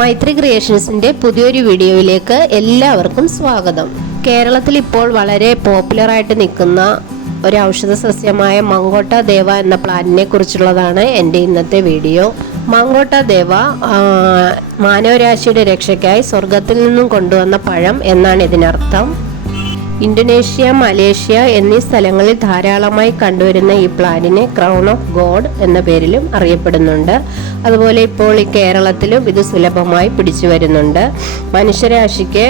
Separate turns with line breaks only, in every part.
മൈത്രി ക്രിയേഷൻസിന്റെ പുതിയൊരു വീഡിയോയിലേക്ക് എല്ലാവർക്കും സ്വാഗതം. കേരളത്തിൽ ഇപ്പോൾ വളരെ പോപ്പുലറായിട്ട് നിൽക്കുന്ന ഒരു ഔഷധ സസ്യമായ മങ്കോട്ട ദേവ എന്ന പ്ലാന്റിനെ കുറിച്ചുള്ളതാണ് എന്റെ ഇന്നത്തെ വീഡിയോ. മങ്കോട്ട ദേവ മാനവരാശിയുടെ രക്ഷയ്ക്കായി സ്വർഗത്തിൽ നിന്നും കൊണ്ടുവന്ന പഴം എന്നാണ് ഇതിനർത്ഥം. ഇന്തോനേഷ്യ മലേഷ്യ എന്നീ സ്ഥലങ്ങളിൽ ധാരാളമായി കണ്ടുവരുന്ന ഈ പ്ലാന്റിനെ ക്രൗൺ ഓഫ് ഗോഡ് എന്ന പേരിലും അറിയപ്പെടുന്നുണ്ട്. അതുപോലെ ഇപ്പോൾ ഈ കേരളത്തിലും ഇത് സുലഭമായി പിടിച്ചു വരുന്നുണ്ട്. മനുഷ്യരാശിക്ക്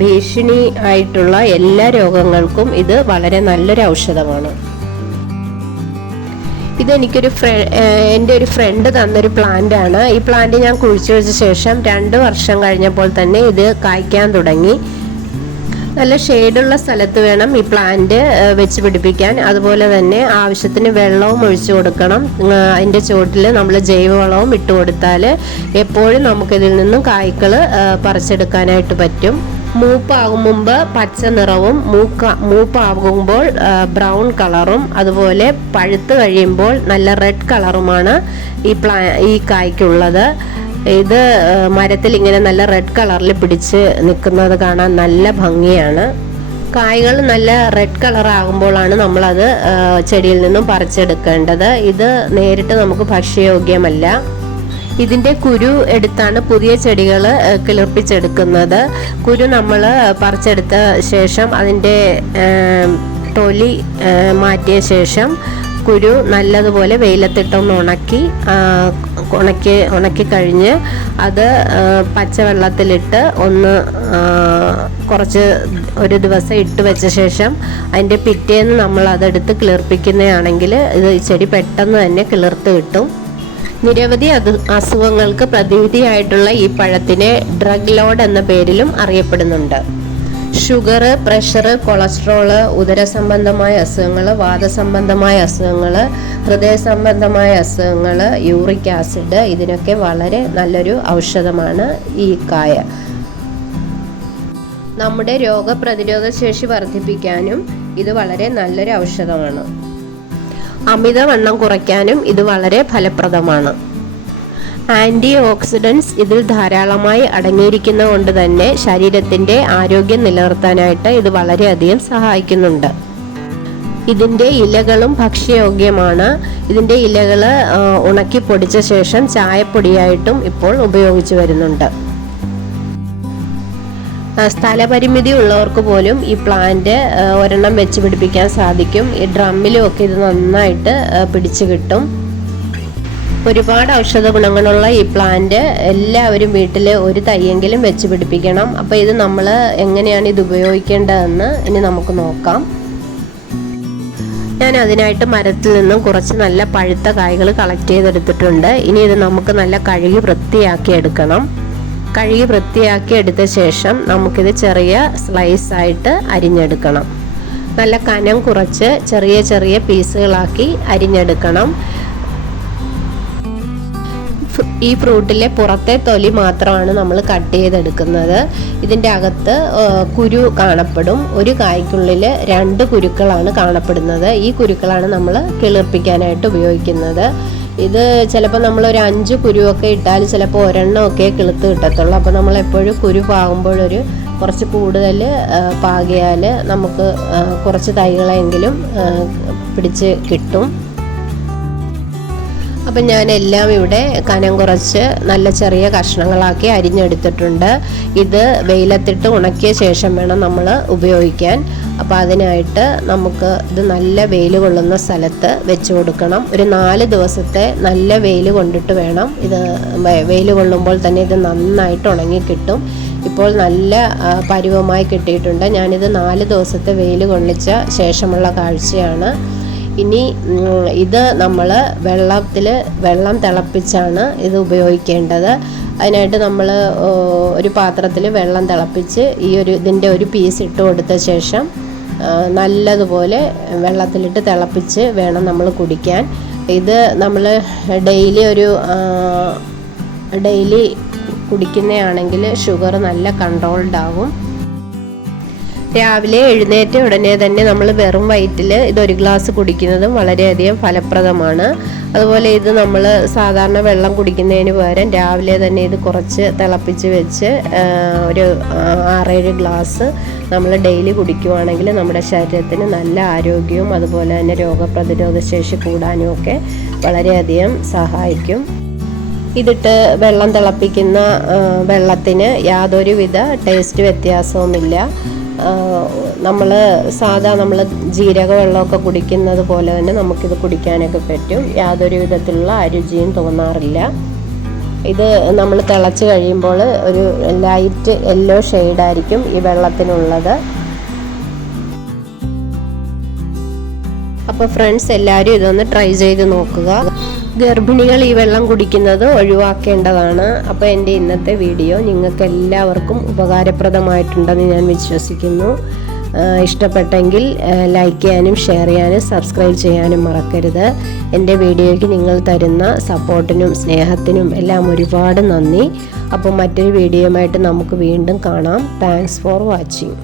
ഭീഷണി ആയിട്ടുള്ള എല്ലാ രോഗങ്ങൾക്കും ഇത് വളരെ നല്ലൊരു ഔഷധമാണ്. ഇതെനിക്കൊരു ഫ്ര എന്റെ ഒരു ഫ്രണ്ട് തന്നൊരു പ്ലാന്റ് ആണ്. ഈ പ്ലാന്റ് ഞാൻ കുഴിച്ചു വെച്ച ശേഷം രണ്ട് വർഷം കഴിഞ്ഞപ്പോൾ തന്നെ ഇത് കായ്ക്കാൻ തുടങ്ങി. നല്ല ഷെയ്ഡുള്ള സ്ഥലത്ത് വേണം ഈ പ്ലാന്റ് വെച്ച് പിടിപ്പിക്കാൻ. അതുപോലെ തന്നെ ആവശ്യത്തിന് വെള്ളവും ഒഴിച്ചു കൊടുക്കണം. അതിന്റെ ചുവട്ടിൽ നമ്മൾ ജൈവവളവും ഇട്ട് കൊടുത്താൽ എപ്പോഴും നമുക്കിതിൽ നിന്നും കായ്കൾ പറിച്ചെടുക്കാനായിട്ട് പറ്റും. മൂപ്പാകും മുമ്പ് പച്ച നിറവും മൂക്ക മൂപ്പാകുമ്പോൾ ബ്രൗൺ കളറും അതുപോലെ പഴുത്ത് കഴിയുമ്പോൾ നല്ല റെഡ് കളറുമാണ് ഈ പ്ലാ ഈ കായ്ക്കുള്ളത്. ഇത് മരത്തിൽ ഇങ്ങനെ നല്ല റെഡ് കളറിൽ പിടിച്ച് നിൽക്കുന്നത് കാണാൻ നല്ല ഭംഗിയാണ്. കായ്കൾ നല്ല റെഡ് കളർ ആകുമ്പോഴാണ് നമ്മളത് ചെടിയിൽ നിന്നും പറിച്ചെടുക്കേണ്ടത്. ഇത് നേരിട്ട് നമുക്ക് ഭക്ഷ്യയോഗ്യമല്ല. ഇതിന്റെ കുരു എടുത്താണ് പുതിയ ചെടികൾ കിളിർപ്പിച്ചെടുക്കുന്നത്. കുരു നമ്മൾ പറിച്ചെടുത്ത ശേഷം അതിന്റെ തൊലി മാറ്റിയ ശേഷം കുരു നല്ലതുപോലെ വെയിലത്തിട്ടൊന്ന് ഉണക്കി ഉണക്കി ഉണക്കി കഴിഞ്ഞ് അത് പച്ചവെള്ളത്തിലിട്ട് ഒന്ന് കുറച്ച് ഒരു ദിവസം ഇട്ട് വെച്ച ശേഷം അതിന്റെ പിറ്റേന്ന് നമ്മൾ അതെടുത്ത് കിളിർപ്പിക്കുന്നതാണെങ്കിൽ ഇത് ചെടി പെട്ടെന്ന് തന്നെ കിളിർത്ത് കിട്ടും. നിരവധി അത് അസുഖങ്ങൾക്ക് പ്രതിവിധിയായിട്ടുള്ള ഈ പഴത്തിനെ ഡ്രഗ് ലോഡ് എന്ന പേരിലും അറിയപ്പെടുന്നുണ്ട്. ഷുഗർ പ്രഷർ കൊളസ്ട്രോൾ ഉദര സംബന്ധമായ അസുഖങ്ങൾ വാദസംബന്ധമായ അസുഖങ്ങൾ ഹൃദയ സംബന്ധമായ അസുഖങ്ങൾ യൂറിക് ആസിഡ് ഇതിനൊക്കെ വളരെ നല്ലൊരു ഔഷധമാണ് ഈ കായ. നമ്മുടെ രോഗപ്രതിരോധ ശേഷി വർദ്ധിപ്പിക്കാനും ഇത് വളരെ നല്ലൊരു ഔഷധമാണ്. അമിതവണ്ണം കുറയ്ക്കാനും ഇത് വളരെ ഫലപ്രദമാണ്. ആന്റി ഓക്സിഡൻസ് ഇതിൽ ധാരാളമായി അടങ്ങിയിരിക്കുന്നത് കൊണ്ട് തന്നെ ശരീരത്തിന്റെ ആരോഗ്യം നിലനിർത്താനായിട്ട് ഇത് വളരെയധികം സഹായിക്കുന്നുണ്ട്. ഇതിന്റെ ഇലകളും ഭക്ഷ്യയോഗ്യമാണ്. ഇതിന്റെ ഇലകൾ ഉണക്കി പൊടിച്ച ശേഷം ചായപ്പൊടിയായിട്ടും ഇപ്പോൾ ഉപയോഗിച്ചു വരുന്നുണ്ട്. സ്ഥലപരിമിതി ഉള്ളവർക്ക് പോലും ഈ പ്ലാന്റ് ഒരെണ്ണം വെച്ച് പിടിപ്പിക്കാൻ സാധിക്കും. ഈ ഡ്രമ്മിലും ഒക്കെ ഇത് നന്നായിട്ട് പിടിച്ചു കിട്ടും. ഒരുപാട് ഔഷധ ഗുണങ്ങളുള്ള ഈ പ്ലാന്റ് എല്ലാവരും വീട്ടിൽ ഒരു തൈയെങ്കിലും വെച്ച് പിടിപ്പിക്കണം. അപ്പോൾ ഇത് നമ്മൾ എങ്ങനെയാണ് ഇത് ഉപയോഗിക്കേണ്ടതെന്ന് ഇനി നമുക്ക് നോക്കാം. ഞാൻ അതിനായിട്ട് മരത്തിൽ നിന്നും കുറച്ച് നല്ല പഴുത്ത കായ്കൾ കളക്ട് ചെയ്തെടുത്തിട്ടുണ്ട്. ഇനി ഇത് നമുക്ക് നല്ല കഴുകി വൃത്തിയാക്കി എടുക്കണം. കഴുകി വൃത്തിയാക്കി എടുത്ത ശേഷം നമുക്കിത് ചെറിയ സ്ലൈസ് ആയിട്ട് അരിഞ്ഞെടുക്കണം. നല്ല കനം കുറച്ച് ചെറിയ ചെറിയ പീസുകളാക്കി അരിഞ്ഞെടുക്കണം. ഈ ഫ്രൂട്ടിലെ പുറത്തെ തൊലി മാത്രമാണ് നമ്മൾ കട്ട് ചെയ്തെടുക്കുന്നത്. ഇതിന്റെ അകത്ത് കുരു കാണപ്പെടും. ഒരു കായ്ക്കുള്ളിൽ രണ്ട് കുരുക്കളാണ് കാണപ്പെടുന്നത്. ഈ കുരുക്കളാണ് നമ്മൾ കിളിർപ്പിക്കാനായിട്ട് ഉപയോഗിക്കുന്നത്. ഇത് ചിലപ്പോൾ നമ്മൾ ഒരു അഞ്ച് കുരുവൊക്കെ ഇട്ടാൽ ചിലപ്പോൾ ഒരെണ്ണമൊക്കെ കിളുത്ത് കിട്ടത്തുള്ളൂ. അപ്പോൾ നമ്മൾ എപ്പോഴും കുരു പാകുമ്പോഴൊരു കുറച്ച് കൂടുതൽ പാകിയാൽ നമുക്ക് കുറച്ച് തൈകളെങ്കിലും പിടിച്ച് കിട്ടും. അപ്പം ഞാൻ എല്ലാം ഇവിടെ കനം കുറച്ച് നല്ല ചെറിയ കഷ്ണങ്ങളാക്കി അരിഞ്ഞെടുത്തിട്ടുണ്ട്. ഇത് വെയിലത്തിട്ട് ഉണക്കിയ ശേഷം വേണം നമ്മൾ ഉപയോഗിക്കാൻ. അപ്പോൾ അതിനായിട്ട് നമുക്ക് ഇത് നല്ല വെയിൽ കൊള്ളുന്ന സ്ഥലത്ത് വെച്ച് കൊടുക്കണം. ഒരു നാല് ദിവസത്തെ നല്ല വെയിൽ കൊണ്ടിട്ട് വേണം ഇത് വെയിൽ കൊള്ളുമ്പോൾ തന്നെ ഇത് നന്നായിട്ട് ഉണങ്ങി കിട്ടും. ഇപ്പോൾ നല്ല പരുവമായി കിട്ടിയിട്ടുണ്ട്. ഞാനിത് നാല് ദിവസത്തെ വെയിൽ കൊള്ളിച്ച ശേഷമുള്ള കാഴ്ചയാണ്. ഇനി ഇത് നമ്മൾ വെള്ളത്തിൽ വെള്ളം തിളപ്പിച്ചാണ് ഇത് ഉപയോഗിക്കേണ്ടത്. അതിനായിട്ട് നമ്മൾ ഒരു പാത്രത്തിൽ വെള്ളം തിളപ്പിച്ച് ഈ ഒരു ഇതിന്റെ ഒരു പീസ് ഇട്ട് കൊടുത്ത ശേഷം നല്ലതുപോലെ വെള്ളത്തിലിട്ട് തിളപ്പിച്ച് വേണം നമ്മൾ കുടിക്കാൻ. ഇത് നമ്മൾ ഡെയിലി ഒരു ഡെയിലി കുടിക്കുന്നതാണെങ്കിൽ ഷുഗർ നല്ല കൺട്രോൾഡ് ആകും രാവിലെ എഴുന്നേറ്റ ഉടനെ തന്നെ നമ്മൾ വെറും വയറ്റിൽ ഒരു ഗ്ലാസ് കുടിക്കുന്നതും വളരെയധികം ഫലപ്രദമാണ്. അതുപോലെ ഇത് നമ്മൾ സാധാരണ വെള്ളം കുടിക്കുന്നതിന് പകരം രാവിലെ തന്നെ ഇത് കുറച്ച് തിളപ്പിച്ച് വെച്ച് ഒരു ആറേഴ് ഗ്ലാസ് നമ്മൾ ഡെയിലി കുടിക്കുവാണെങ്കിൽ നമ്മുടെ ശരീരത്തിന് നല്ല ആരോഗ്യവും അതുപോലെ തന്നെ രോഗപ്രതിരോധ ശേഷി കൂടാനും ഒക്കെ വളരെയധികം സഹായിക്കും. ഇതിട്ട് വെള്ളം തിളപ്പിക്കുന്ന വെള്ളത്തിന് യാതൊരുവിധ ടേസ്റ്റ് വ്യത്യാസവുമില്ല. നമ്മൾ സാധാ നമ്മൾ ജീരക വെള്ളമൊക്കെ കുടിക്കുന്നത് പോലെ തന്നെ നമുക്കിത് കുടിക്കാനൊക്കെ പറ്റും. യാതൊരു വിധത്തിലുള്ള അരുചിയും തോന്നാറില്ല. ഇത് നമ്മൾ തിളച്ച് കഴിയുമ്പോൾ ഒരു ലൈറ്റ് യെല്ലോ ഷെയ്ഡായിരിക്കും ഈ വെള്ളത്തിനുള്ളത്. അപ്പോൾ ഫ്രണ്ട്സ് എല്ലാവരും ഇതൊന്ന് ട്രൈ ചെയ്ത് നോക്കുക. ഗർഭിണികൾ ഈ വെള്ളം കുടിക്കുന്നത് ഒഴിവാക്കേണ്ടതാണ്. അപ്പോൾ എന്റെ ഇന്നത്തെ വീഡിയോ നിങ്ങൾക്ക് എല്ലാവർക്കും ഉപകാരപ്രദമായിട്ടുണ്ടെന്ന് ഞാൻ വിശ്വസിക്കുന്നു. ഇഷ്ടപ്പെട്ടെങ്കിൽ ലൈക്ക് ചെയ്യാനും ഷെയർ ചെയ്യാനും സബ്സ്ക്രൈബ് ചെയ്യാനും മറക്കരുത്. എന്റെ വീഡിയോയ്ക്ക് നിങ്ങൾ തരുന്ന സപ്പോർട്ടിനും സ്നേഹത്തിനും എല്ലാം ഒരുപാട് നന്ദി. അപ്പോൾ മറ്റൊരു വീഡിയോയുമായിട്ട് നമുക്ക് വീണ്ടും കാണാം. Thanks for watching